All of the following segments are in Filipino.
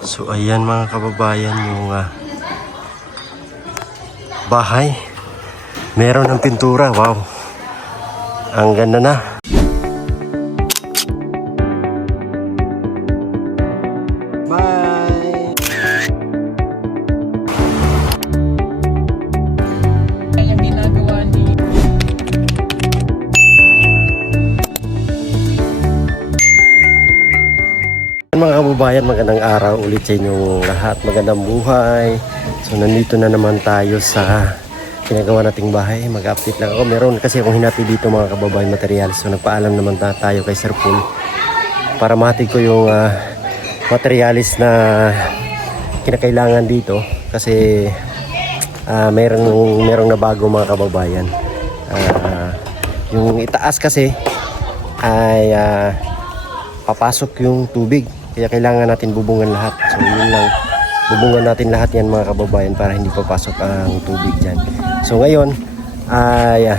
So ayan mga kababayan yung bahay. Meron ng pintura. Wow. Ang ganda na. Bye. Yung ginagawa ni Mga kababayan, magandang araw ulit sa inyong lahat. Magandang buhay. So nandito na naman tayo sa ginagawa nating bahay. Mag-update lang ako. Meron kasi akong hinati dito mga kababayan material. So nagpaalam naman tayo kay Sir Paul para mahatid ko yung materialis na kinakailangan dito. Kasi merong na bago mga kababayan. Yung itaas kasi ay papasok yung tubig. Kaya kailangan natin bubungan lahat. So yun lang. Bubungan natin lahat yan mga kababayan para hindi papasok ang tubig dyan. So ngayon ay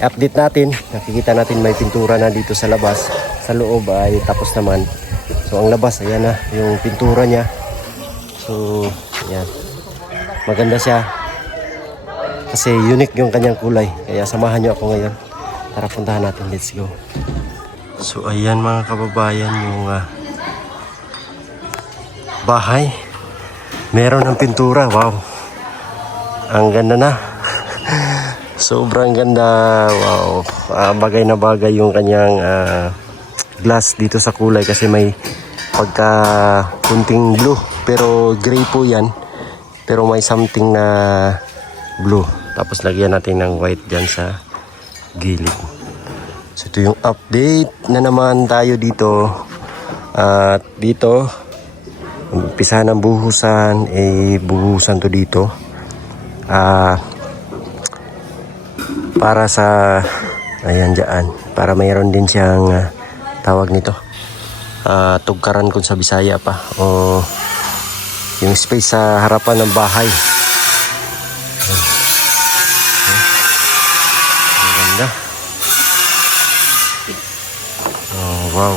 update natin. Nakikita natin may pintura na dito sa labas. Sa loob ay tapos naman. So ang labas ayan na yung pintura niya. So ayan. Maganda siya. Kasi unique yung kanyang kulay. Kaya samahan nyo ako ngayon para puntahan natin. Let's go. So ayan mga kababayan yung bahay. Meron ng pintura. Wow. Ang ganda na. Sobrang ganda. Wow. Bagay na bagay yung kanyang glass dito sa kulay kasi may pagka kunting blue. Pero gray po yan. Pero may something na blue. Tapos lagyan natin ng white dyan sa gilid. So ito yung update na naman tayo dito. At dito umpisa ng buhusan, buhusan to dito para sa ayan dyan, para mayroon din siyang tawag nito tugkaran kung sa Bisaya pa o yung space sa harapan ng bahay. Ang ganda. Oh, wow.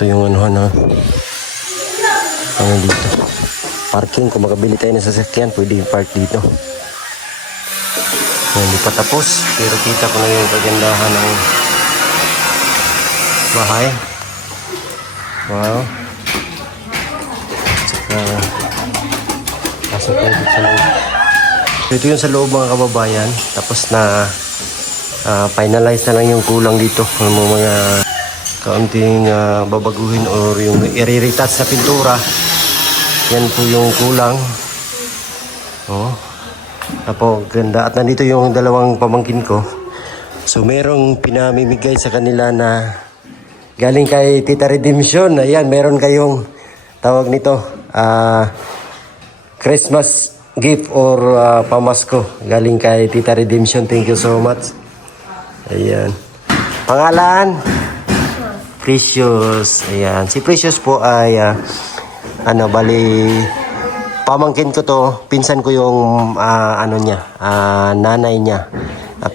Ito yung ano dito parking. Kung makabili tayo ng sasakyan pwede yung park dito. Hindi pa tapos pero kita ko na yung kagandahan ng bahay. Wow. Saka pasok tayo dito sa loob. Ito yung sa loob mga kababayan. Tapos na finalize na lang yung kulang dito ng mga kaunting babaguhin or yung i-retouch na pintura. Yan po yung kulang. Oh. Tapos ganda. At nandito yung dalawang pamangkin ko. So merong pinamimigay sa kanila na galing kay Tita Redemption. Ayan, meron kayong tawag nito Christmas gift or pamasko. Galing kay Tita Redemption. Thank you so much. Ayan. Pangalan? Precious. Ayan. Si Precious po ay bali pamangkin ko to. Pinsan ko yung nanay niya.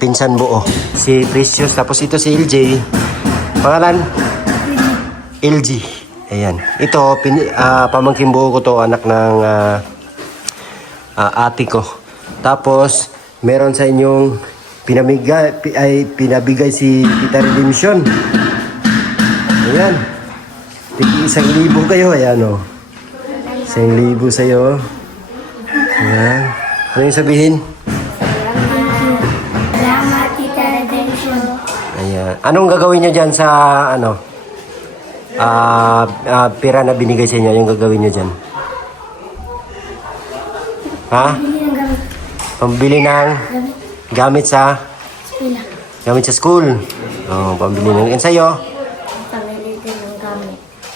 Pinsan buo. Si Precious. Tapos ito si LJ. Pangalan? LG. Ayan. Ito pamangkin buo ko to. Anak ng ate ko. Tapos meron sa inyong pinabigay si Tita Redemption. Ayan. 1,000 kayo. Ayan o. 1,000 sa'yo. Ayan. Ano yung sabihin? Salamat, Tita Redemption. Ayan. Anong gagawin nyo dyan sa pera na binigay sa inyo? Yung gagawin nyo dyan? Ha? Pambili ng gamit sa? Sila. Gamit sa school. Oh, pambili ng sa'yo? Pamili din ng gamit.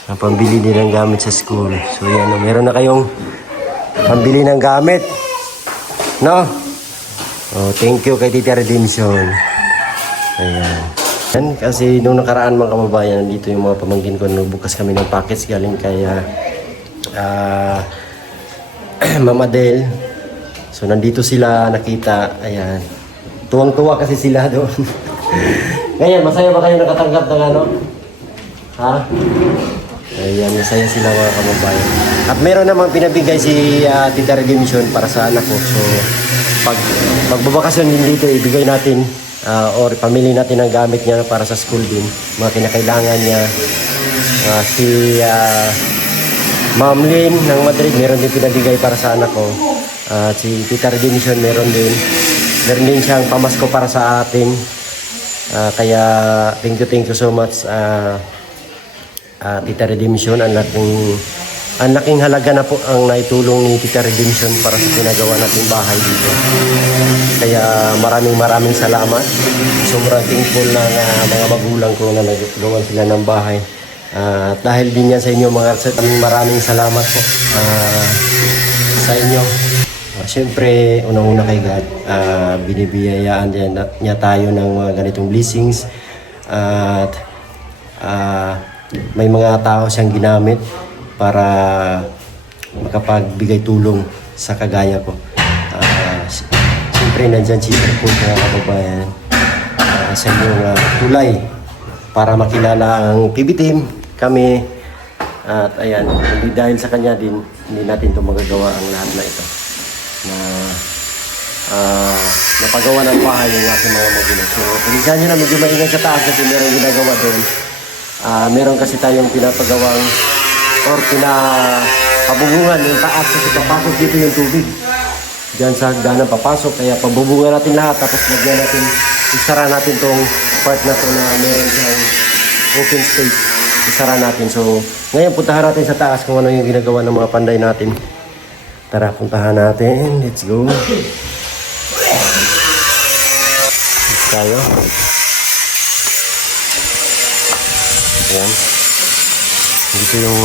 Pambili din ng gamit sa school. So yan, meron na kayong pambili ng gamit. No? Oh, thank you kay Tita Redemption. Ayan. Yan, kasi nung nakaraan mga kababayan, dito yung mga pamangkin ko, nagbukas kami ng packets galing kay Mama Del. So nandito sila nakita. Ayan. Tuwang-tuwa kasi sila doon. Ngayon, masaya ba kayo nakatanggap ng ano? Ha? Ayan, masaya sila mga kababayan. At meron namang pinabigay si Tita Redemption para sa anak ko. So, pag magbabakasyon din dito, ibigay natin or pamili natin ang gamit niya para sa school din. Mga kinakailangan niya. Si Ma'am Lynn ng Madrid, meron din pinabigay para sa anak ko. Si Tita Redemption, meron din siyang pamasko para sa atin. Kaya thank you so much Tita Redemption. Ang laking halaga na po ang naitulong ni Tita Redemption para sa pinagawa nating bahay dito. Kaya maraming salamat. Sobrang thankful ng mga magulang ko na nagtulungan sila ng bahay. At dahil din yan sa inyo mga kapatid, maraming salamat po sa inyo. Siyempre, unang-una kay God, binibiyayaan niya tayo ng mga ganitong blessings. At may mga tao siyang ginamit para makapagbigay tulong sa kagaya ko. Siyempre, nandyan si po mga kababayan sa inyong tulay para makilala ang PB team, kami. At ayan, hindi dahil sa kanya din, hindi natin ito magagawa ang lahat na ito. Na napagawa ng bahay ng aking mga magulang. So, pinigyan nyo na medyo maingay sa taas kasi meron ginagawa doon. Meron kasi tayong pinapagawang or pinapabubungan yung taas kasi papasok dito yung tubig. Diyan sa hagdanan papasok, kaya pabubungan natin lahat tapos lagyan natin, isara natin tong part na to na meron siyang open space. Isara natin. So, ngayon puntahan natin sa taas kung ano yung ginagawa ng mga panday natin. Tara, puntahan natin. Let's go. Tayo. Ayan. Dito yung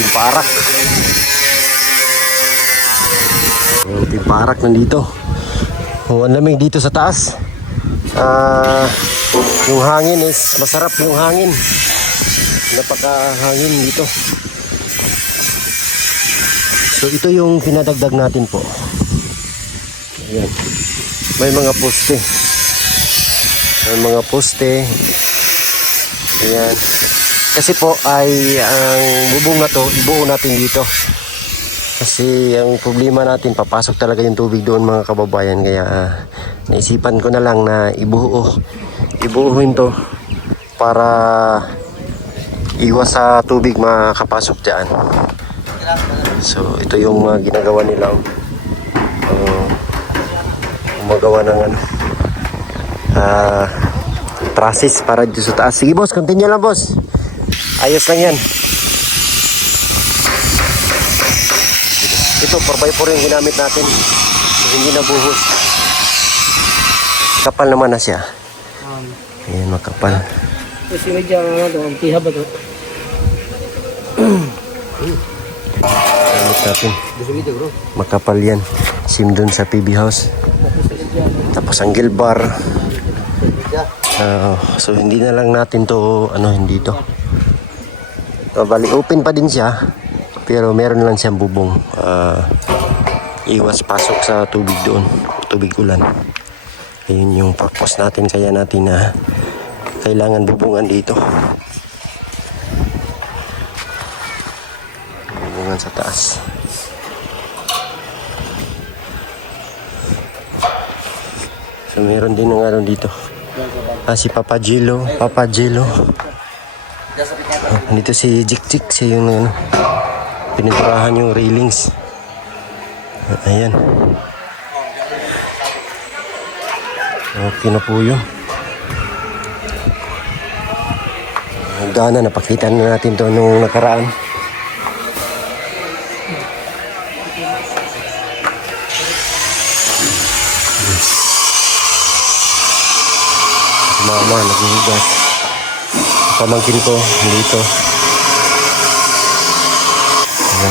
timparak. Yung timparak nandito. Oh, ang lamig dito sa taas. Yung hangin is masarap yung hangin. Napakahangin dito. So ito yung pinadagdag natin po. Ayan. May mga poste. May mga poste. Ayan. Kasi po ay ang bubong na to, ibuo natin dito. Kasi ang problema natin, papasok talaga yung tubig doon mga kababayan. Kaya naisipan ko na lang na ibuuhin to para iwas sa tubig makapasok dyan. So ito yung ginagawa nila. Gumagawa ng trusses para dito sa taas. Sige boss, continue lang boss. Ayos lang yan. Ito 4x4 yung ginamit natin. So, hindi na buhos. Kapal naman na siya. Ayan, makapal. Kasi medyo ang piha ba ito? Gamit natin. Makapal yan. Sim dun sa PB house. Tapos ang gilbar. So hindi na lang natin to hindi to. Bali open pa din siya. Pero meron lang siyang bubong. Iwas pasok sa tubig doon. Tubig ulan. Ayun yung purpose natin. Kaya natin kailangan bubungan dito. Bubungan sa taas. So meron din ng dito. Si Papa Gilo. Dito si Jik siya yung pininturahan yung railings. Ayan. Okay na po yun. Hagdanan, napakita na natin to nung nakaraan. Mama, naghuhugas. Pamangkin ko, dito.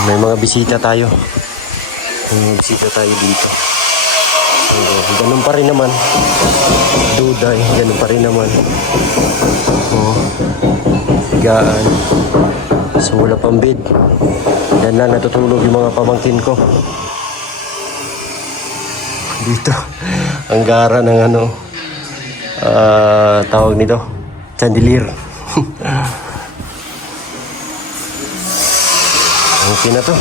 May mga bisita tayo. May bisita tayo dito. Ganun pa rin naman. Duday, ganun pa rin naman. Higaan. So wala pang bed. Yan lang natutulog yung mga pamangkin ko. Dito. Ang gara ng tawag nito, chandelier. Okay na to.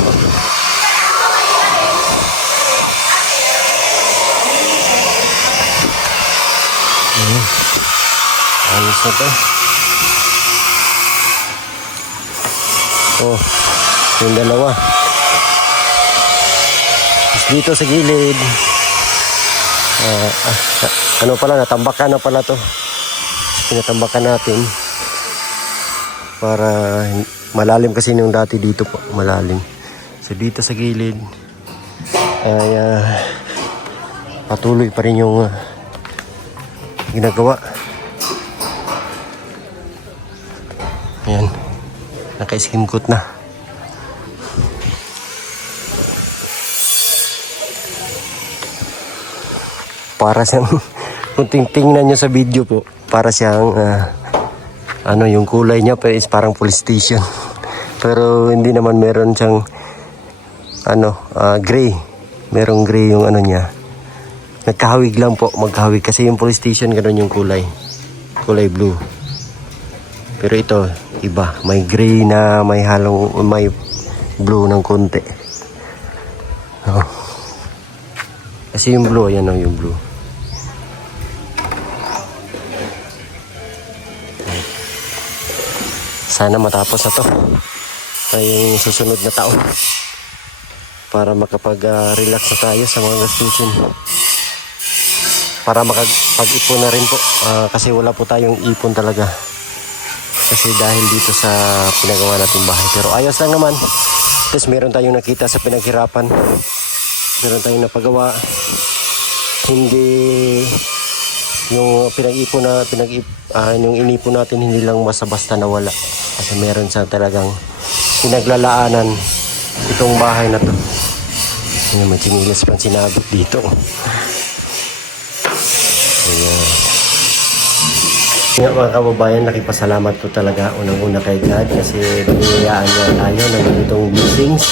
Ayos na to. Oh, yung dalawa. Tapos dito sa gilid, ano pala, natambakan na pala to. Pinatambakan natin para malalim kasi yung dati dito po, malalim. So dito sa gilid ay patuloy pa rin yung ginagawa. Ayan, naka-skim coat na. Para siyang kung tingnan nyo sa video po, para siyang ano, yung kulay niya pa is parang police station. Pero hindi naman, meron siyang ano, gray. Merong gray yung ano niya. Nagkahawig lang po, magkahawig kasi yung police station ganoon yung kulay. Kulay blue. Pero ito iba, may gray na may halong, may blue ng konti. Oh. Kasi yung blue, yan o, yung blue. Sana matapos na to ay susunod na taon para makapag-relax na tayo sa mga gastusin, para makapag-ipon na rin po, kasi wala po tayong ipon talaga kasi dahil dito sa pinagawa natin bahay. Pero ayos lang naman, tapos meron tayong nakita sa pinaghirapan, meron tayong napagawa. Hindi yung pinag-ipon na yung inipon natin hindi lang basta-basta nawala, kasi meron sa talagang pinaglalaanan itong bahay na to. Ayan, may chinilas pang sinabot dito. Ayan. Nga mga kababayan, nakipasalamat ko talaga unang-una kay God kasi biniyayaan niya tayo ng ganitong blessings.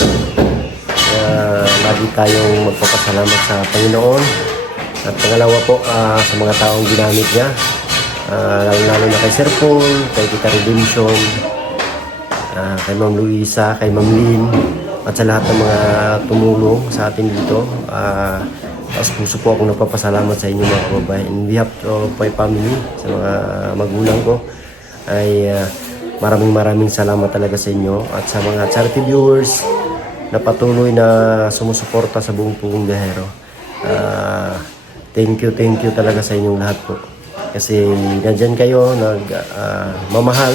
Lagi tayong magpapasalamat sa Panginoon. At pangalawa po, sa mga taong ginamit niya, lalo na kay Sir Paul, kay Tita Redemption, kay Ma'am Luisa, kay Ma'am Lynn, at sa lahat ng mga tumulong sa atin dito. Tapos puso po akong nagpapasalamat sa inyo mga kababayan. In behalf of my family, sa mga magulang ko, ay maraming salamat talaga sa inyo. At sa mga charity viewers na patuloy na sumusuporta sa buong Pugong Biyahero, thank you talaga sa inyong lahat po. Kasi nandyan kayo, mamahal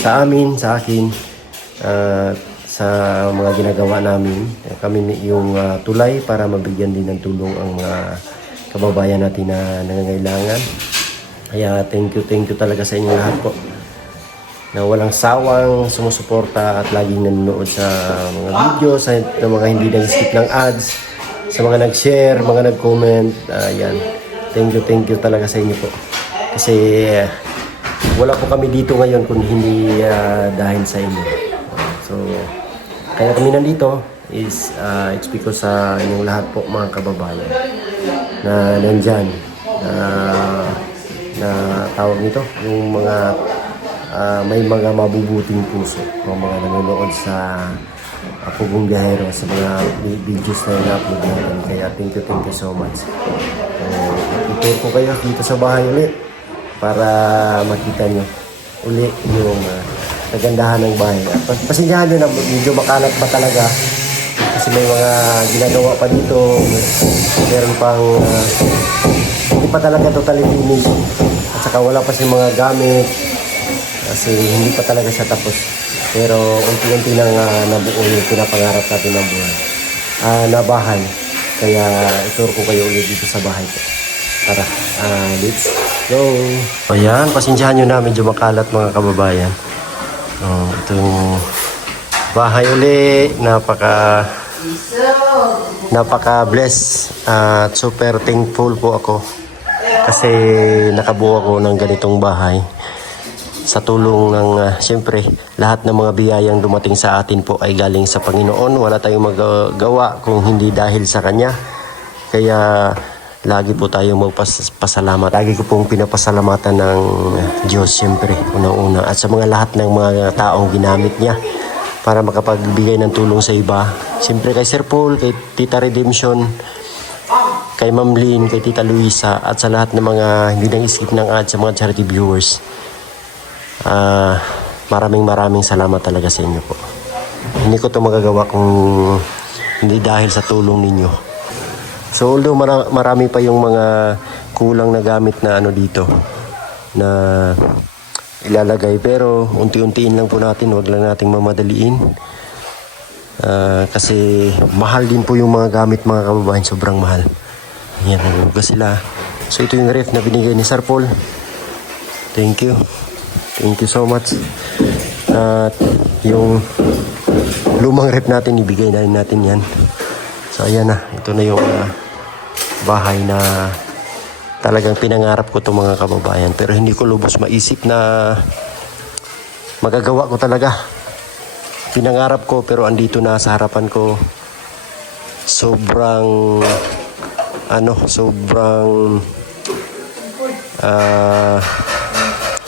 sa amin, sa akin, sa mga ginagawa namin. Kami yung tulay para mabigyan din ng tulong ang mga kababayan natin na nangangailangan. Kaya thank you talaga sa inyong lahat po, na walang sawang sumusuporta at laging nanonood sa mga video, sa mga hindi nag-skip ng ads, sa mga nag-share, mga nag-comment. Yan. Thank you talaga sa inyo po. Kasi wala po kami dito ngayon kung hindi dahil sa inyo. So, kaya kami nandito is it's because sa inyong lahat po mga kababayan na nandyan, na tawag nito, yung mga may mga mabubuting puso, mga nanonood sa Pugong Biyahero, sa mga videos na ina-upload natin. Kaya thank you so much. Ito ko kayo dito sa bahay ulit para makita nyo ulit yung kagandahan ng bahay. At pasinyahan nyo na medyo makalat pa talaga kasi may mga ginagawa pa dito, meron pang hindi pa talaga totally finished, at saka wala pa siyang mga gamit kasi hindi pa talaga siya tapos. Pero unti-unti nang nabuo yung pinapangarap natin ng buhay, na bahay. Kaya ituro ko kayo ulit dito sa bahay ko. Tara, let's go. Ayan, pasensyahan nyo na medyo makalat mga kababayan. Itong bahay uli, napaka bless at super thankful po ako kasi nakabuo ako ng ganitong bahay sa tulong ng siyempre lahat ng mga biyayang dumating sa atin po ay galing sa Panginoon. Wala tayong magagawa kung hindi dahil sa Kanya. Kaya lagi po tayo magpasalamat. Lagi ko pong pinapasalamatan ng Diyos, siyempre, unang-una. At sa mga lahat ng mga taong ginamit niya para makapagbigay ng tulong sa iba. Siyempre kay Sir Paul, kay Tita Redemption, kay Ma'am Lynn, kay Tita Luisa, at sa lahat ng mga hindi nang-skip ng ads sa mga charity viewers. Maraming salamat talaga sa inyo po. Hindi ko to magagawa kung hindi dahil sa tulong ninyo. So although marami pa yung mga kulang na gamit na ano dito na ilalagay, pero unti-untiin lang po natin, wag lang nating mamadaliin. Kasi mahal din po yung mga gamit, mga kababayan, sobrang mahal. Yan, nagugas sila. So ito yung ref na binigay ni Sir Paul. Thank you so much. At yung lumang ref natin, ibigay na rin natin yan. So ayan na, ito na yung bahay na talagang pinangarap ko itong mga kababayan. Pero hindi ko lubos maisip na magagawa ko talaga. Pinangarap ko pero andito na sa harapan ko. Sobrang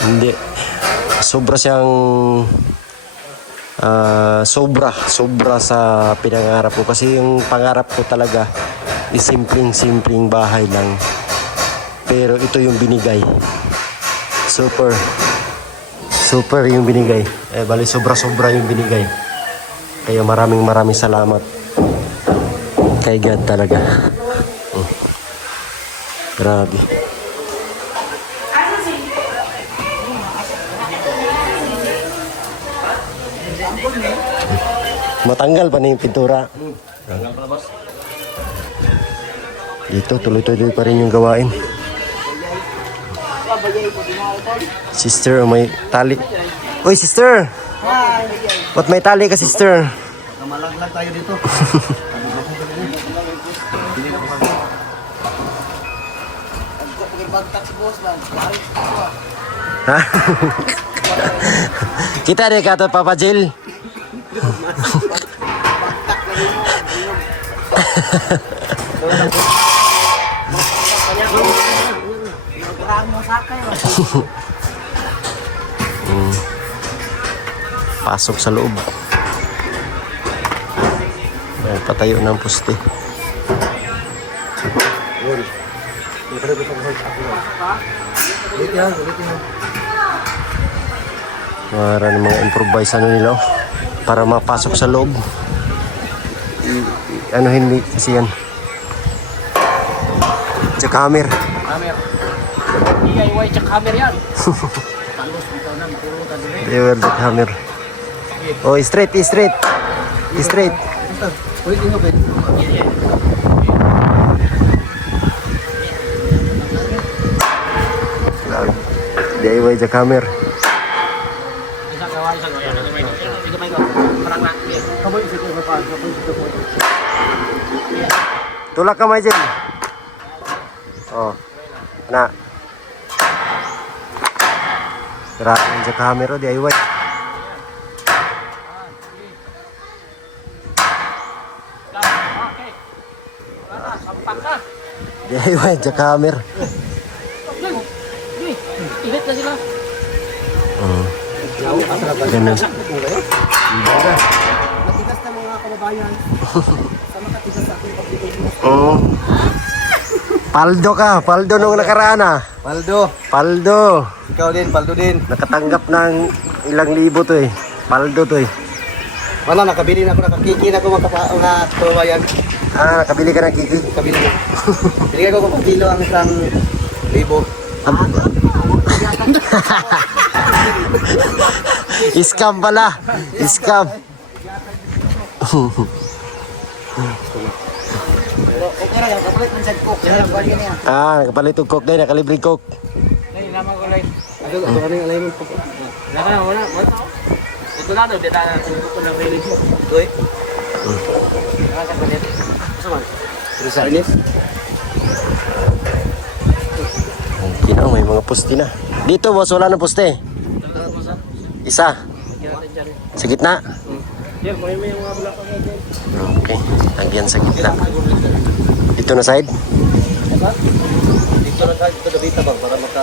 hindi, sobra siyang sobra sa pinangarap ko. Kasi yung pangarap ko talaga is simpleng bahay lang, pero ito yung binigay, super yung binigay. Bali sobra yung binigay. Kaya maraming salamat kay God talaga. Grabe. Matanggal pa na yung pintura. Dito tuloy-tuloy pa rin yung gawain. Sister, may tali. Uy, sister! Ba't may tali ka, sister? Malaglag tayo dito. Ha? Kita deh kata Papa Jill. Pasok sa loob. Ayan, patayo ng poste. Mara ng mga improvise nila para mapasok sa loob. Ano hindi kasi yan. Jackhammer. DIY jackhammer yan. They were jackhammer. Oh, straight. DIY jackhammer. Tulak ka, Majin. Oh, na. Grabe yung jackhammer, oh, DIY. DIY jackhammer. Ilit na sila. Ganun. Matigas na mga kababayan. Sa makatigas sa ating pagpipigil. Oo. Paldo nung nakaraan ah. Paldo. Ikaw din, paldo din. Nakatanggap ng ilang libo to eh. Paldo to eh. Wala, nakabili na ako, nakakiki na ako mga kababayan. Nakabili ka ng kiki? Kabili na. Binigay ko kung kilo ang isang libo. Scam pala. Scam. Okay na, kapalit ng side cook. Nakapalit og coke din, nakalibreng coke. Ay, lamang ko lang. Ito kaming alay mo. Wala. Ito na, di na ko ng release mo. Ito eh. Nakakapalit. Asa man? Resignis? Okay na, may mga poste na. Dito boss, wala na poste. Isa. Sa gitna. Yan, kunin mo yung mga bulak. Okay, lagyan sa gitna. Dito na side. Dito lang kahit ito Davita bang para maka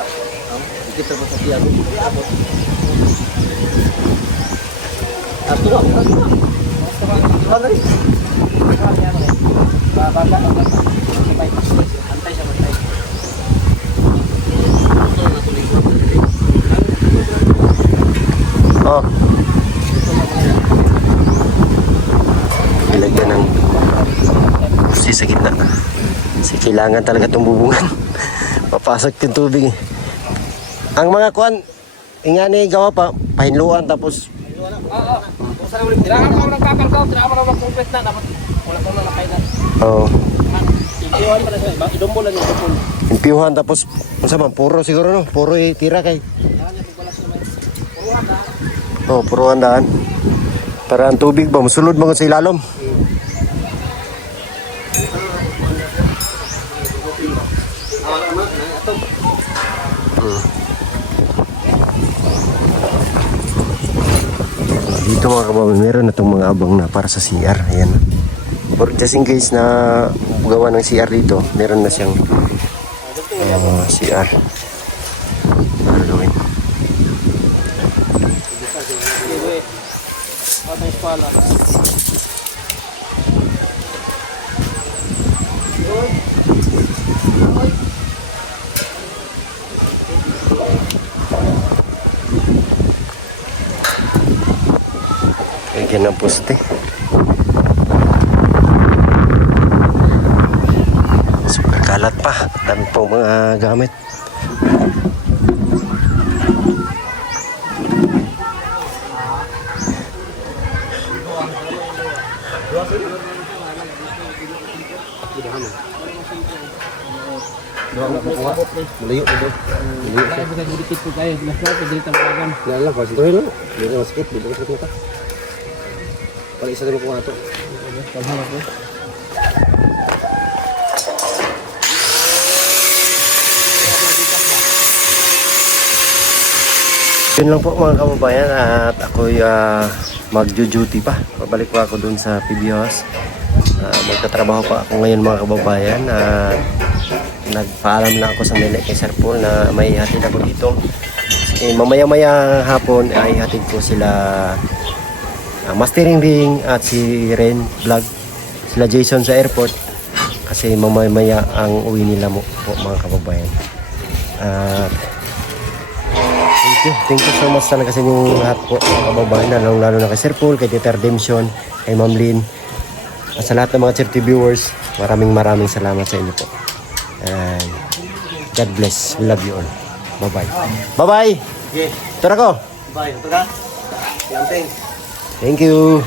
dikit sa Santiago. Ato ba? Antay siya bantay. Oh. Ilagyan ng pusi sa gitna. Kasi kailangan talaga itong bubungan. Papasok yung tubig eh. Ang mga kuan, ingani gawa pa, pahinluan tapos Tirakan mo ng kakal ko, tirakan mo ng complete na dapat wala ko na nakailan. oh, Iwan pa na siya, idombo lang yung idombo. impiyuhan tapos unsa man puro siguro no, puro tira kay. Oh, puro handaan. Para ang tubig ba musulod mo sa ilalom. Dito mga kababayan, meron na itong mga abang na para sa CR. Ayan. Or just in case na gawa ng CR dito, meron na siyang CR. Para gawin. Patay pala. Lagyan ng poste. Super kalat pa. Dami pong mga gamit. Malayo ko doon. Kaya ba nagdikit ko kayo? Nasa dito ang bagan. Lala, kasi ito rin. Hindi na masakit. Hindi na masakit mata. Pala isa naman ko nga ito. Paghanap ko. Yun lang po mga kababayan at ako'y magjo-duty pa. Pabalik pa ako dun sa PB House. Magtatrabaho pa ako ngayon mga kababayan at nagpaalam lang ako sa Mele kay Sir Paul na may hatid ako dito. Mamaya-maya hapon ay hatid ko sila Mastering Ring at si Ren Vlog, sila Jason sa airport kasi mamaya ang uwi nila mo po mga kababayan. At thank you so much talaga sa inyong lahat po mga kababayan, lalo na kay Sir Paul, kay Tita Redemption, kay Ma'am Lynn, at sa lahat ng mga charity viewers. Maraming salamat sa inyo po. And God bless. We love you all. Bye-bye. Bye-bye! Okay. Tara ko! Bye. Ito ka? Yamping. Thank you!